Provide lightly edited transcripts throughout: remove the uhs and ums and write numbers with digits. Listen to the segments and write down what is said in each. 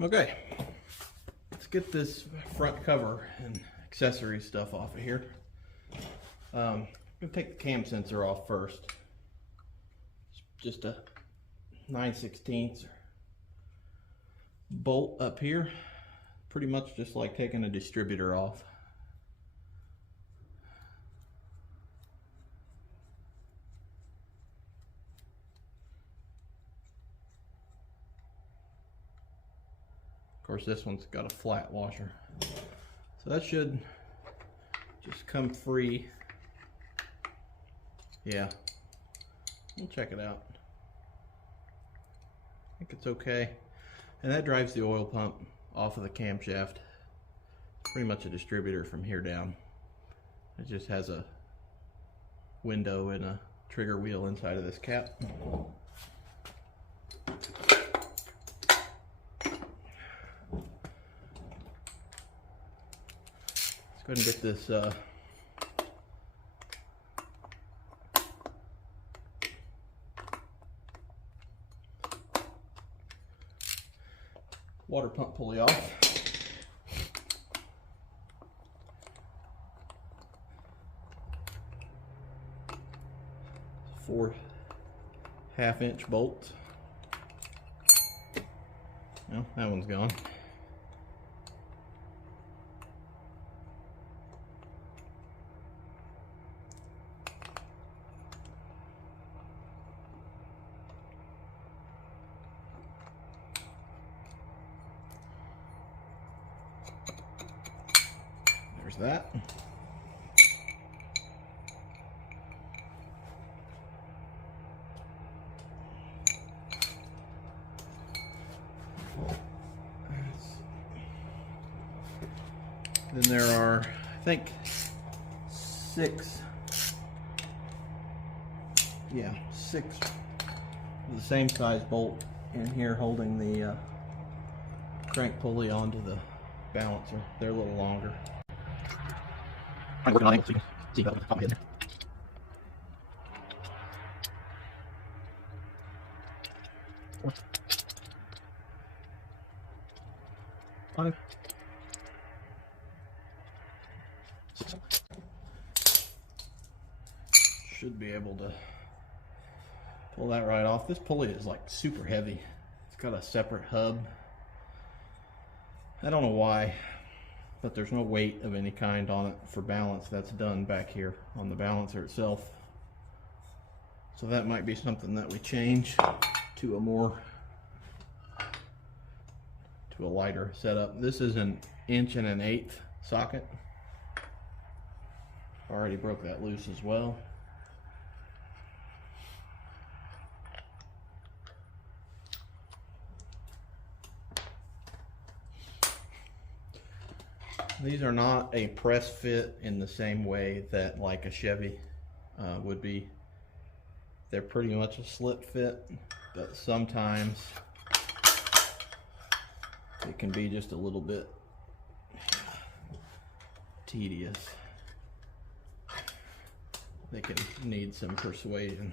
Okay, let's get this front cover and accessory stuff off of here. I'm gonna take the cam sensor off first. It's just a 9/16 bolt up here, pretty much just like taking a distributor off. Of course, this one's got a flat washer, so that should just come free. Yeah, we'll check it out. I think it's okay. And that drives the oil pump off of the camshaft. Pretty much a distributor from here down. It just has a window and a trigger wheel inside of this cap. Let's go ahead and get this water pump pulley off. Four 1/2-inch bolts. Well, that one's gone. There's that. Then there are, I think, six of the same size bolt in here holding the crank pulley onto the balancer. They're a little longer. I'm working on it so you can see about the top of my head there. Five. 6. Should be able to pull that right off. This pulley is like super heavy. It's got a separate hub. I don't know why, but there's no weight of any kind on it for balance. That's done back here on the balancer itself. So that might be something that we change to a lighter setup. This is an 1 1/8" socket. Already broke that loose as well. These are not a press fit in the same way that like a Chevy would be. They're pretty much a slip fit, but sometimes it can be just a little bit tedious. They can need some persuasion.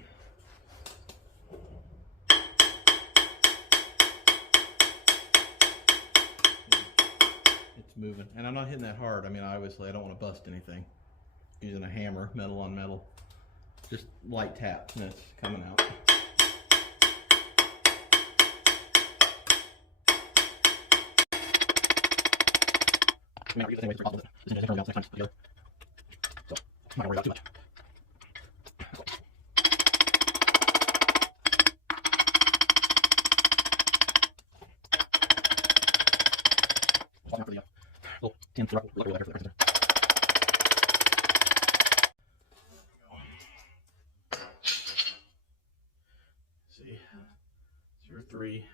It's moving, and I'm not hitting that hard. I mean, obviously I don't want to bust anything. Using a hammer, metal on metal. Just light tap and it's coming out. I mean, I'll use it anyway for all of it. This engine has 6 times together. So, I'm not gonna worry about too much. Watch out for the little tin throw there for the there. See, 0.3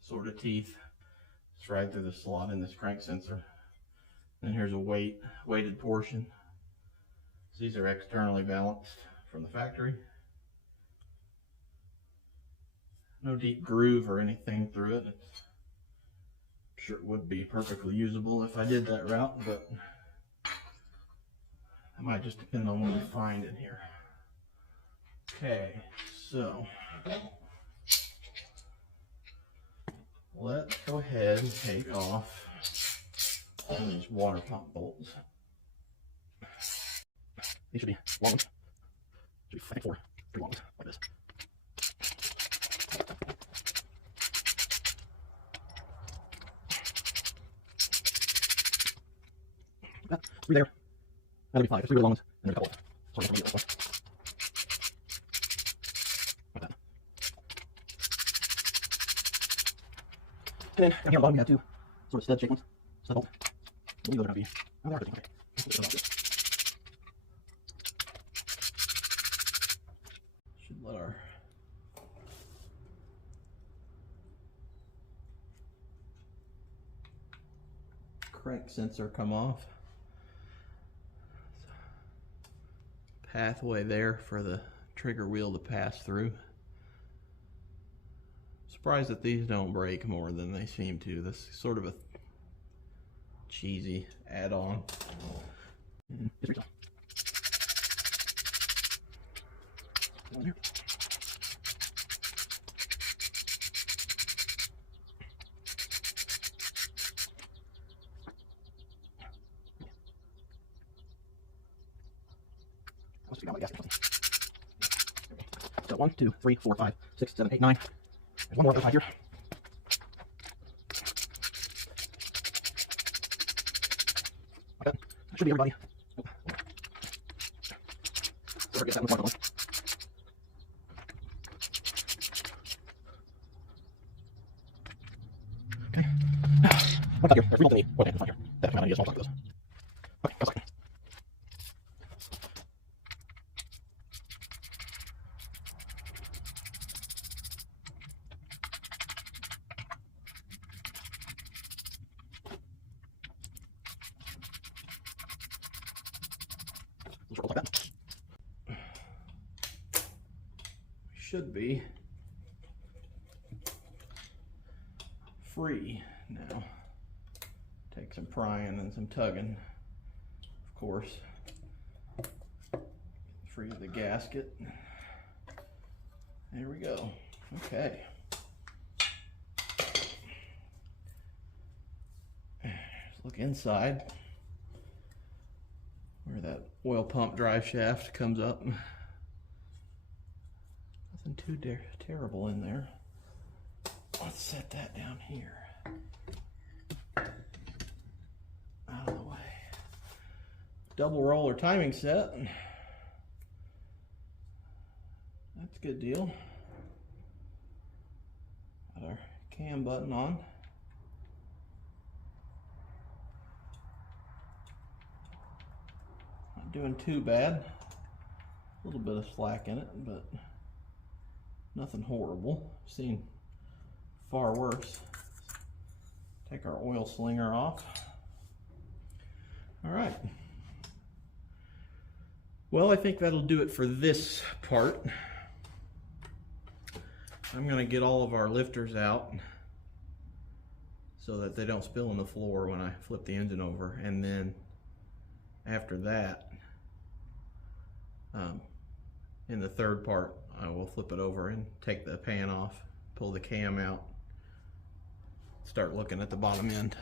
sort of teeth. It's right through the slot in this crank sensor. And here's a weighted portion. So these are externally balanced from the factory. No deep groove or anything through it. I'm sure it would be perfectly usable if I did that route, but that might just depend on what we find in here. Okay, so let's go ahead and take off these water pump bolts. These should be long ones. Should be, I think, 4 pretty long ones, like this. That, 3 there. That'll be 5. 3 really long ones, and then a couple. Sorry, for me, this one. Like that. And then down here on the bottom, you have 2 sort of stud shaped ones. Stud bolt. I believe those are going to be. Oh, they are good. Okay. Should let our crank sensor come off. Pathway there for the trigger wheel to pass through. Surprised that these don't break more than they seem to. This is sort of a cheesy add-on. So 1, 2, 3, 4, 5, 6, 7, 8, 9. There's one more outside here. Okay, that should be everybody. So get that one. Okay. What's out here? There's 3 bolts in the oil tank. That's not here. That's not here. Small chunk of those. Okay, that's fine. Like that. Should be free now. Take some prying and some tugging, of course. Free the gasket. There we go. Okay. Let's look inside where that oil pump drive shaft comes up. Nothing too terrible in there. Let's set that down here. Out of the way. Double roller timing set. That's a good deal. Got our cam button on. Not doing too bad. A little bit of slack in it, but nothing horrible. I've seen far worse. Take our oil slinger off. All right. Well, I think that'll do it for this part. I'm going to get all of our lifters out so that they don't spill on the floor when I flip the engine over, and then after that, in the third part, I will flip it over and take the pan off, pull the cam out, start looking at the bottom end.